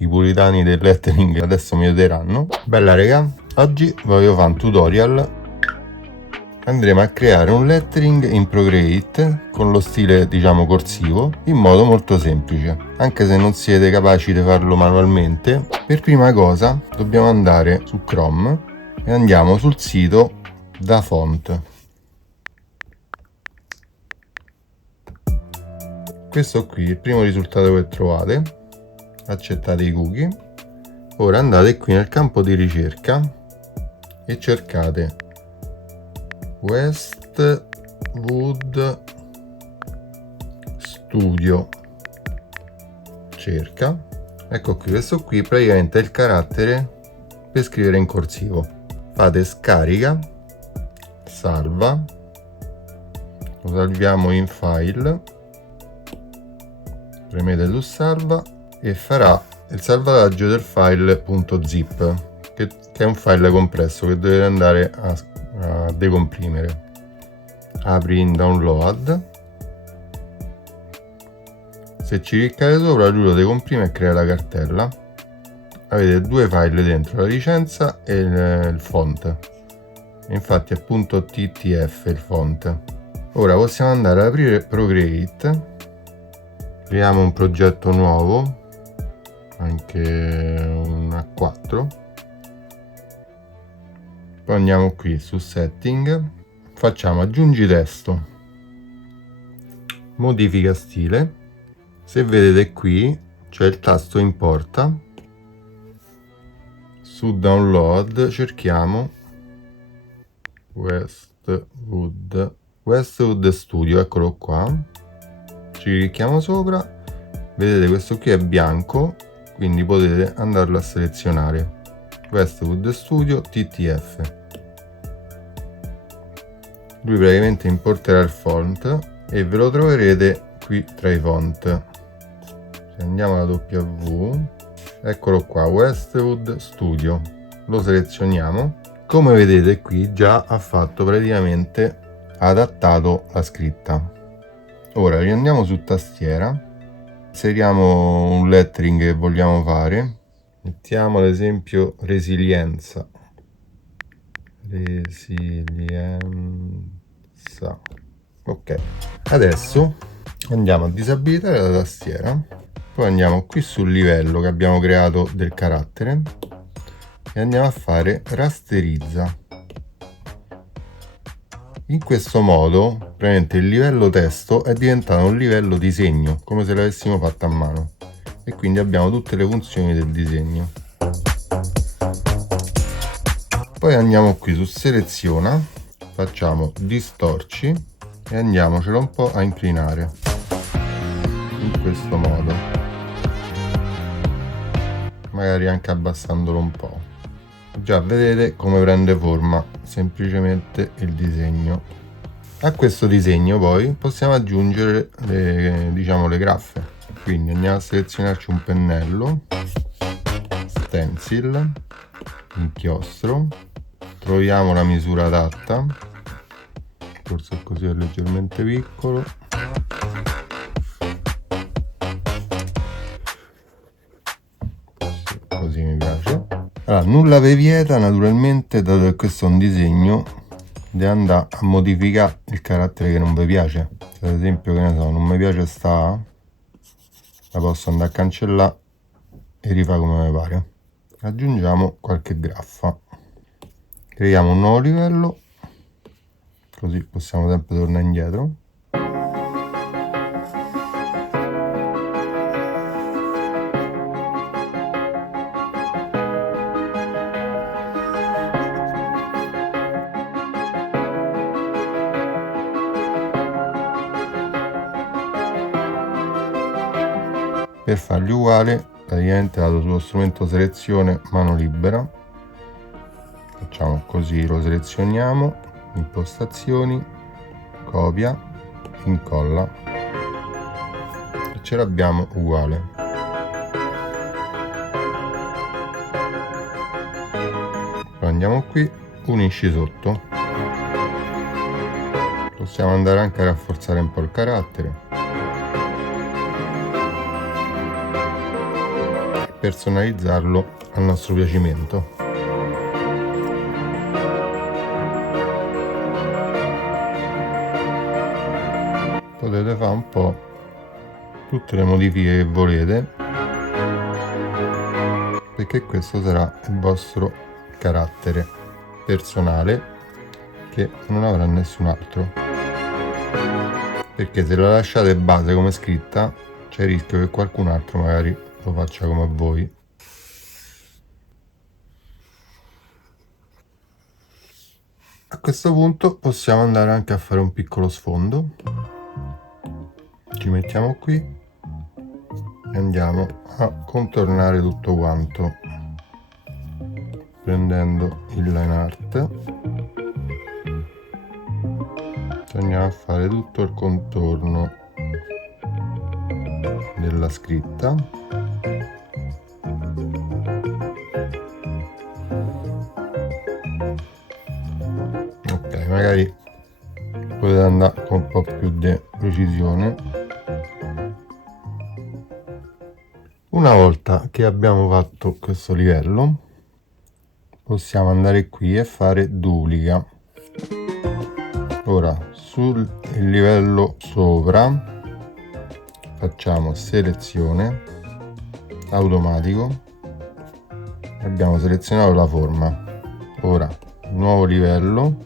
i puritani del lettering adesso mi odieranno. Bella raga, oggi voglio fare un tutorial. Andremo a creare un lettering in Procreate con lo stile diciamo corsivo in modo molto semplice, anche se non siete capaci di farlo manualmente. Per prima cosa dobbiamo andare su Chrome e andiamo sul sito DaFont. Questo qui è il primo risultato che trovate. Accettate i cookie. Ora andate qui nel campo di ricerca e cercate Westwood Studio. Cerca. Ecco qui, questo qui praticamente è il carattere per scrivere in corsivo. Fate scarica, salva, lo salviamo in file, premete su salva e farà il salvataggio del file .zip che è un file compresso che dovete andare a decomprimere. Apri in download, se ci cliccate sopra lui lo decomprime e crea la cartella. Avete due file dentro, la licenza e il font, infatti è .ttf il font. Ora possiamo andare ad aprire Procreate, creiamo un progetto nuovo, anche un A4, poi andiamo qui su setting, facciamo aggiungi testo, modifica stile. Se vedete qui c'è il tasto importa, su download cerchiamo Westwood Studio, eccolo qua, ci clicchiamo sopra, vedete questo qui è bianco, quindi potete andarlo a selezionare, Westwood Studio TTF. Lui praticamente importerà il font e ve lo troverete qui tra i font. Se andiamo alla W, eccolo qua, Westwood Studio, lo selezioniamo. Come vedete qui già ha fatto praticamente adattato la scritta. Ora riandiamo su tastiera, inseriamo un lettering che vogliamo fare, mettiamo ad esempio resilienza, ok. Adesso andiamo a disabilitare la tastiera, poi andiamo qui sul livello che abbiamo creato del carattere e andiamo a fare rasterizza. In questo modo praticamente il livello testo è diventato un livello disegno, come se l'avessimo fatto a mano, e quindi abbiamo tutte le funzioni del disegno. Poi andiamo qui su seleziona, facciamo distorci e andiamocelo un po' a inclinare in questo modo, magari anche abbassandolo un po'. Già vedete come prende forma semplicemente il disegno. A questo disegno poi possiamo aggiungere le graffe, quindi andiamo a selezionarci un pennello, stencil, inchiostro, troviamo la misura adatta, forse così è leggermente piccolo, così mi piace. Allora, nulla vi vieta naturalmente, dato che questo è un disegno, di andare a modificare il carattere che non vi piace. Se ad esempio, che ne so, non mi piace sta A, la posso andare a cancellare e rifare come mi pare. Aggiungiamo qualche graffa, creiamo un nuovo livello, così possiamo sempre tornare indietro. Per fargli uguale praticamente vado sullo strumento selezione mano libera, facciamo così, lo selezioniamo, impostazioni, copia, incolla e ce l'abbiamo uguale. Poi andiamo qui, unisci sotto, possiamo andare anche a rafforzare un po' il carattere. personalizzarlo al nostro piacimento. Potete fare un po' tutte le modifiche che volete, perché questo sarà il vostro carattere personale che non avrà nessun altro. Perché se la lasciate base come scritta c'è il rischio che qualcun altro magari lo faccia come a voi. A questo punto possiamo andare anche a fare un piccolo sfondo. Ci mettiamo qui e andiamo a contornare tutto quanto prendendo il line art. Andiamo a fare tutto il contorno della scritta. Ok, magari potete andare con un po' più di precisione. Una volta che abbiamo fatto questo livello possiamo andare qui e fare duplica. Ora sul livello sopra facciamo selezione, automatico, abbiamo selezionato la forma. Ora nuovo livello,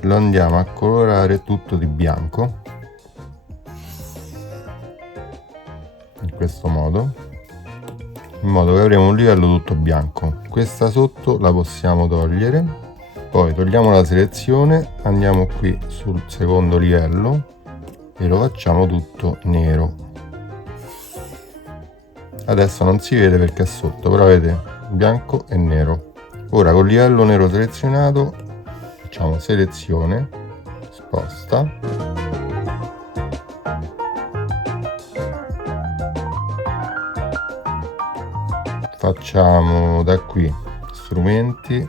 lo andiamo a colorare tutto di bianco in questo modo, in modo che avremo un livello tutto bianco. Questa sotto la possiamo togliere. Poi togliamo la selezione, andiamo qui sul secondo livello e lo facciamo tutto nero. Adesso non si vede perché è sotto, però vedete bianco e nero. Ora col livello nero selezionato facciamo selezione, sposta, facciamo da qui strumenti,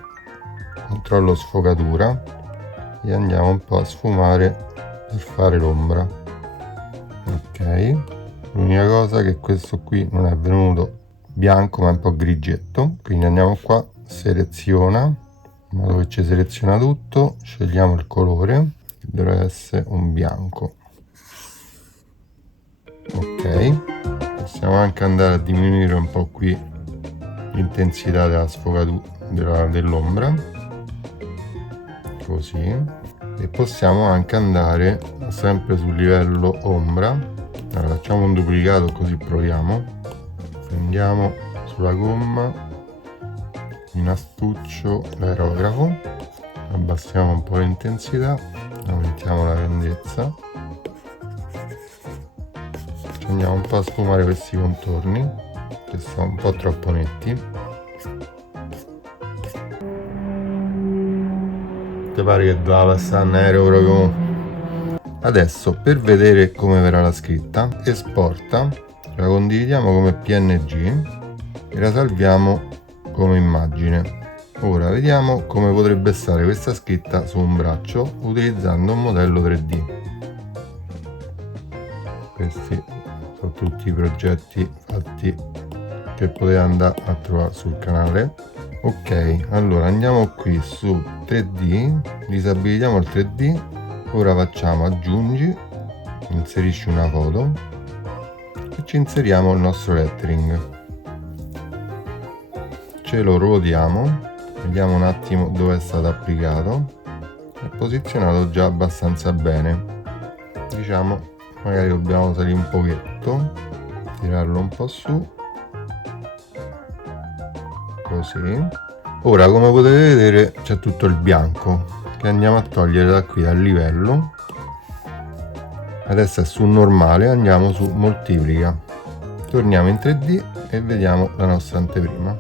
controllo sfocatura e andiamo un po' a sfumare per fare l'ombra. Ok, l'unica cosa è che questo qui non è venuto bianco ma è un po' grigetto, quindi andiamo qua, seleziona, in modo che ci seleziona tutto, scegliamo il colore che deve essere un bianco. Ok, possiamo anche andare a diminuire un po' qui l'intensità della sfocatura dell'ombra, così, e possiamo anche andare sempre sul livello ombra. Allora, facciamo un duplicato così proviamo, prendiamo sulla gomma in astuccio l'aerografo, abbassiamo un po' l'intensità, aumentiamo la grandezza, ci andiamo un po' a sfumare questi contorni che sono un po' troppo netti. Ti pare che doveva passare un aereo proprio. Adesso per vedere come verrà la scritta, esporta, la condividiamo come PNG e la salviamo come immagine. Ora vediamo come potrebbe stare questa scritta su un braccio utilizzando un modello 3D. Questi sono tutti i progetti fatti che potete andare a trovare sul canale. Ok, allora andiamo qui su 3D, disabilitiamo il 3D, ora facciamo aggiungi, inserisci una foto e ci inseriamo il nostro lettering, ce lo ruotiamo, vediamo un attimo dove è stato applicato, è posizionato già abbastanza bene, diciamo magari dobbiamo salire un pochetto, tirarlo un po' su, così. Ora come potete vedere c'è tutto il bianco che andiamo a togliere da qui dal livello. Adesso è su normale, andiamo su moltiplica, torniamo in 3D e vediamo la nostra anteprima.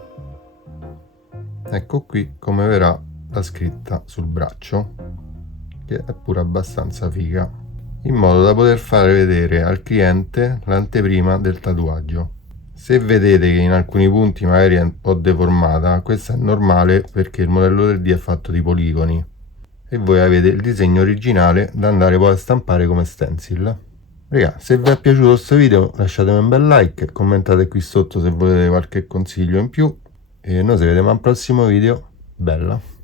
Ecco qui come verrà la scritta sul braccio, che è pure abbastanza figa, in modo da poter fare vedere al cliente l'anteprima del tatuaggio. Se vedete che in alcuni punti magari è un po' deformata, questo è normale perché il modello 3D è fatto di poligoni e voi avete il disegno originale da andare poi a stampare come stencil. Raga, se vi è piaciuto questo video lasciatemi un bel like, commentate qui sotto se volete qualche consiglio in più e noi ci vediamo al prossimo video. Bella!